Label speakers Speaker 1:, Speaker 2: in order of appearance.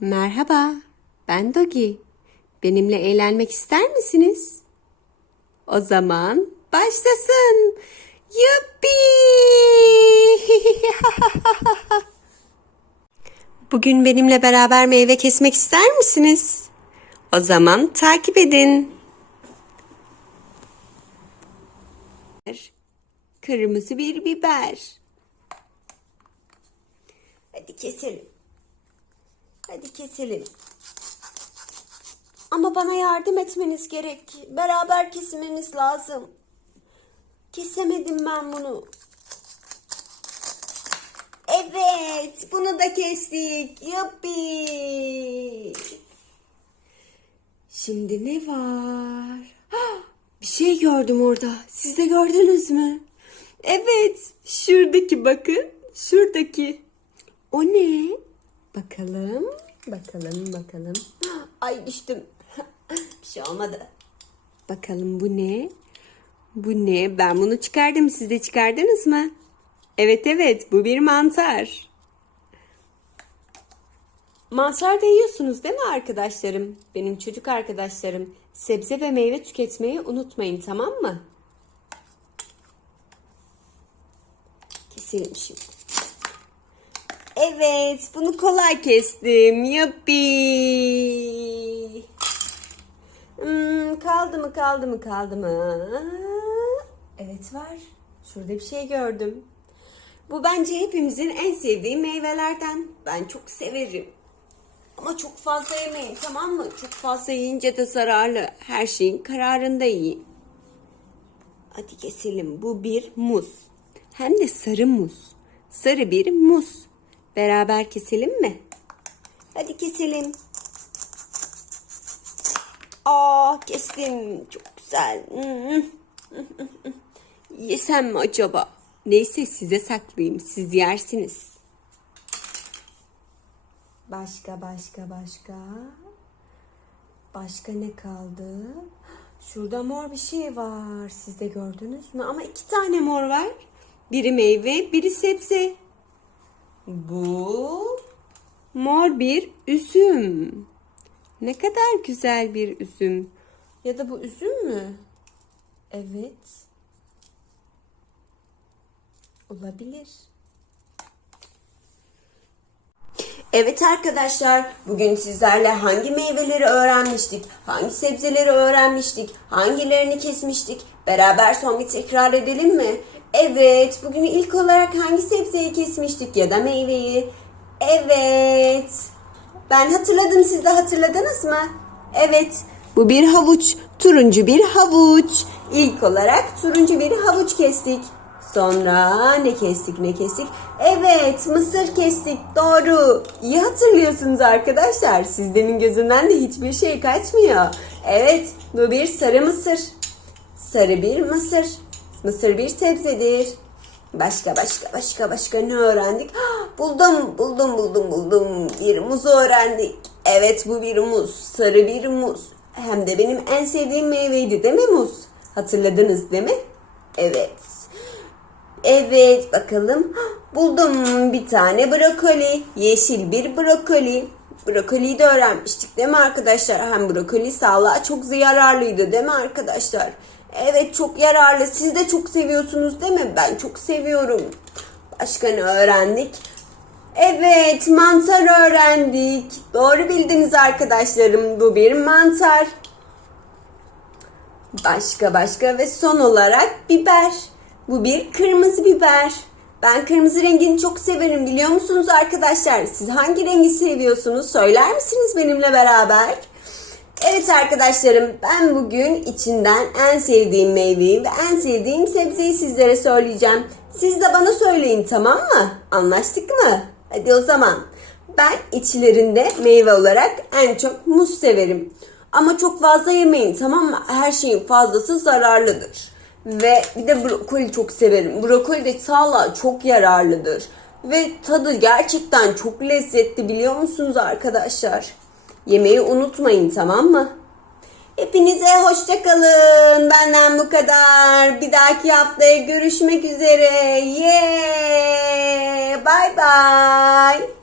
Speaker 1: Merhaba, ben Dogi. Benimle eğlenmek ister misiniz? O zaman başlasın. Yuppi! Bugün benimle beraber meyve kesmek ister misiniz? O zaman takip edin. Kırmızı bir biber. Hadi keselim. Hadi keselim. Ama bana yardım etmeniz gerek. Beraber kesmemiz lazım. Kesemedim ben bunu. Evet, bunu da kestik. Yuppi. Şimdi ne var? Hah, Bir şey gördüm orada. Siz de gördünüz mü? Evet, şuradaki bakın. Şuradaki. O ne? Bakalım, bakalım, bakalım. Ay düştüm. Bir şey olmadı. Bakalım bu ne? Bu ne? Ben bunu çıkardım. Siz de çıkardınız mı? Evet evet bu bir mantar. Mantar da yiyorsunuz değil mi arkadaşlarım? Benim çocuk arkadaşlarım. Sebze ve meyve tüketmeyi unutmayın tamam mı? Keselim şimdi. Evet, bunu kolay kestim. Yuppi. Hmm, kaldı mı, kaldı mı, kaldı mı? Evet var. Şurada bir şey gördüm. Bu bence hepimizin en sevdiği meyvelerden. Ben çok severim. Ama çok fazla yemeyin tamam mı? Çok fazla yiyince de zararlı. Her şeyin kararında yiyin. Hadi keselim. Bu bir muz. Hem de sarı muz. Sarı bir muz. Beraber keselim mi? Hadi keselim. Aa kestim. Çok güzel. Yesem mi acaba? Neyse size saklayayım. Siz yersiniz. Başka başka başka. Başka ne kaldı? Şurada mor bir şey var. Siz de gördünüz mü? Ama iki tane mor var. Biri meyve, biri sebze. Bu mor bir üzüm. Ne kadar güzel bir üzüm. Ya da bu üzüm mü? Evet. Olabilir. Evet arkadaşlar, bugün sizlerle hangi meyveleri öğrenmiştik, hangi sebzeleri öğrenmiştik, hangilerini kesmiştik, beraber son bir tekrar edelim mi? Evet, bugün ilk olarak hangi sebzeyi kesmiştik ya da meyveyi? Evet, ben hatırladım, siz de hatırladınız mı? Evet, bu bir havuç, turuncu bir havuç. İlk olarak turuncu bir havuç kestik. Sonra ne kestik ne kestik? Evet mısır kestik doğru. İyi hatırlıyorsunuz arkadaşlar. Sizlerin gözünden de hiçbir şey kaçmıyor. Evet bu bir sarı mısır. Sarı bir mısır. Mısır bir sebzedir. Başka başka başka başka ne öğrendik? Buldum buldum buldum buldum. Bir muz öğrendik. Evet bu bir muz. Sarı bir muz. Hem de benim en sevdiğim meyveydi değil mi muz? Hatırladınız değil mi? Evet. Evet bakalım. Buldum bir tane brokoli. Yeşil bir brokoli. Brokoliyi de öğrenmiştik değil mi arkadaşlar? Hem brokoli sağlığa çok yararlıydı değil mi arkadaşlar? Evet çok yararlı. Siz de çok seviyorsunuz değil mi? Ben çok seviyorum. Başka ne öğrendik? Evet mantar öğrendik. Doğru bildiniz arkadaşlarım. Bu bir mantar. Başka başka ve son olarak biber. Bu bir kırmızı biber. Ben kırmızı rengini çok severim biliyor musunuz arkadaşlar? Siz hangi rengi seviyorsunuz? Söyler misiniz benimle beraber? Evet arkadaşlarım ben bugün içinden en sevdiğim meyveyi ve en sevdiğim sebzeyi sizlere söyleyeceğim. Siz de bana söyleyin tamam mı? Anlaştık mı? Hadi o zaman. Ben içlerinde meyve olarak en çok muz severim. Ama çok fazla yemeyin tamam mı? Her şeyin fazlası zararlıdır. Ve bir de brokoli çok severim. Brokoli de sağlığa çok yararlıdır. Ve tadı gerçekten çok lezzetli biliyor musunuz arkadaşlar? Yemeği unutmayın tamam mı? Hepinize hoşçakalın. Benden bu kadar. Bir dahaki haftaya görüşmek üzere. Yeah. Bye bye.